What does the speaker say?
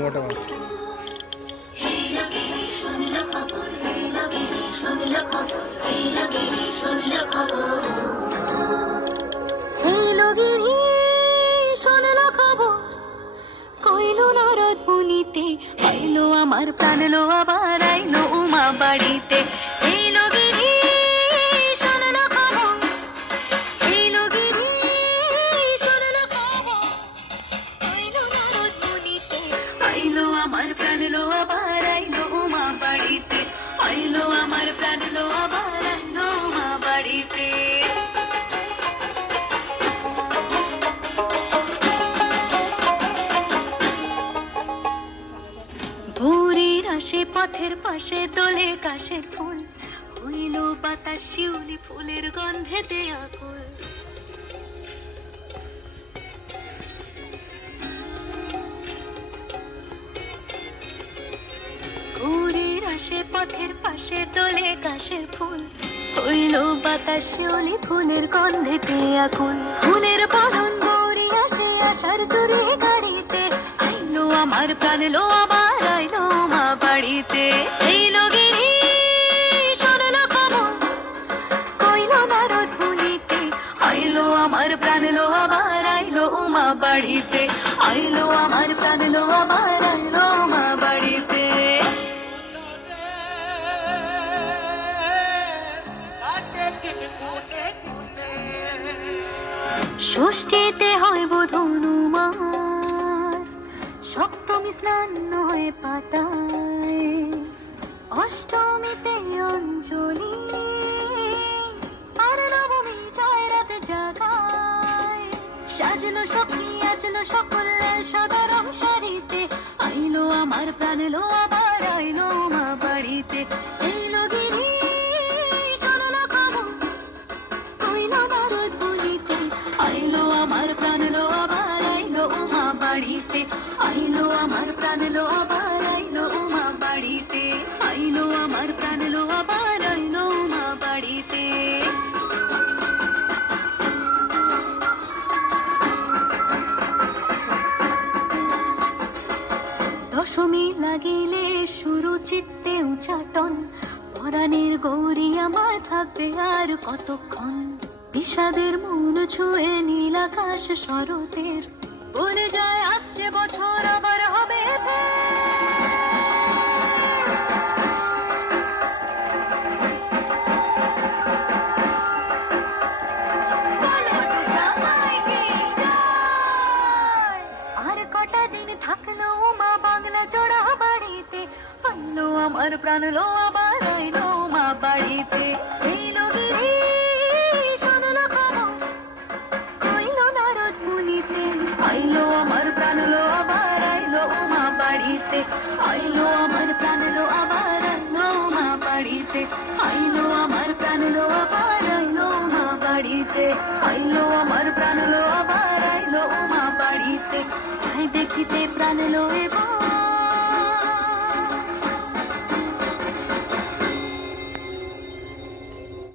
মোটা মাছ। কইলো নারদ মুনিতে, আইলো আমার প্রাণ লো আবার আইলো উমা বাড়িতে। এইলো গিরি শুনলো খবর, এইলো গিরি শুনলো খবর, কইলো নারদ মুনিতে, আইলো আমার প্রাণ লো আবার আইলো উমা বাড়িতে, আইলো আমার প্রাণ লো আবার আইলো উমা বাড়িতে। ভোরের আসে পথের পাশে দোলে কাশের ফুল, হইল বাতাস শিউলি ফুলের গন্ধেতে আকুল। ভোরের আসে পথের পাশে দোলে কাশের ফুল, হইল বাতাস শিউলি ফুলের গন্ধেতে আকুল। ফুলের বরণ গৌরী আসে আশার চুরি গাড়িতে, আইলো আমার প্রাণ লো আবার আইলো মা বাড়িতে। এইলো গিরি শুনলো খবর, কইলো নারদ মুনিতে, আইলো আমার প্রাণ লো আবার আইলো উমা বাড়িতে, আইলো আমার প্রাণ লো আবার আইলো মা বাড়িতে। ষষ্ঠীতে হয় ধনুমার, সপ্তমী স্নান হয় পাতায়, অষ্টমীতে অঞ্জলি, আর নবমী জয় রাত জাগায়। সাজলো সখী আজলো সকল সদরম শাড়িতে, আইলো আমার প্রাণ লো আবার আইলো মা বাড়িতে। এইলো গিরি শুনলো খবর, কইলো নারদ মুনিতে, আইলো আমার প্রাণ লো আবার আইলো উমা বাড়িতে, আইলো আমার প্রাণ লো আবার আইলো উমা বাড়িতে, আইলো আমার প্রাণ লো আবার আইলো উমা বাড়িতে। দশমী লাগিলে শুরু চিত্তে উচাটন, পরাণের গৌরী আমার থাকবে আর কতক্ষণ। বিষাদের মন ছুঁয়ে নীল আকাশ শরতের, বলে যায় আসছে বছর আবার হবে আর কটা দিন থাকলো মা বাংলা জোড়া বাড়িতে, আইলো আমার প্রাণ লো আবার আইলো মা বাড়িতে। এইলো গিরি শুনলো খবর, কইলো নারদ মুনিতে, আইলো আমার প্রাণ লো আবার আইলো উমা বাড়িতে, আইলো আমার প্রাণ লো আবার আইলো উমা বাড়িতে, আইলো আমার প্রাণ লো আবার আইলো উমা বাড়িতে, আইলো আমার প্রাণ লো আবার আইলো উমা বাড়িতে। যাই দেখিতে প্রাণ লো এবার